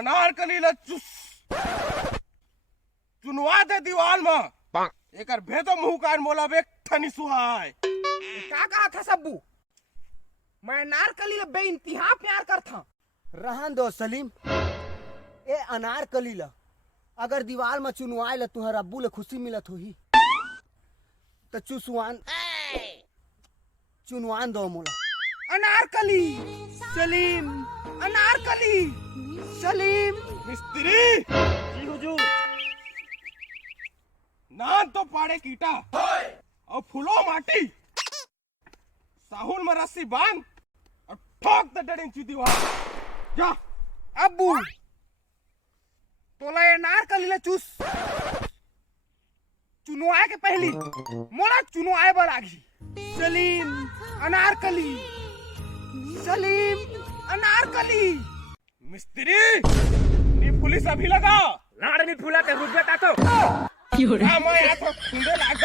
अनारकली ल चुनवा दे दीवाल में एकर भेदो मुंह कान मोला बेक ठनी सुहाय। का कहा था सब्बू? मैं अनारकली ल बेइंतहा प्यार करथा। रहन दो सलीम, ए अनारकली ला अगर दीवार में चुनवाए ला तुहर अब्बू ले खुशी मिलत होही तो चुनवान दो मोला। अनारकली सलीम, अनारकली सलीम। मिस्त्री जी हुजूर। नान तो पाड़े कीटा और फूलो माटी, साहुल में रस्सी बांध और ठोक दे डरेंची दीवार। जा अब्बू तोला अनारकली ल चुनवाए के पहली मोला चुनवाए बर आगी। सलीम, अनारकली सलीम। अनारकली। मिस्त्री नी पुलिस अभी लगा लाड़ नहीं फूला के रुक बेटा तो मैं आ तो खुंदे लाग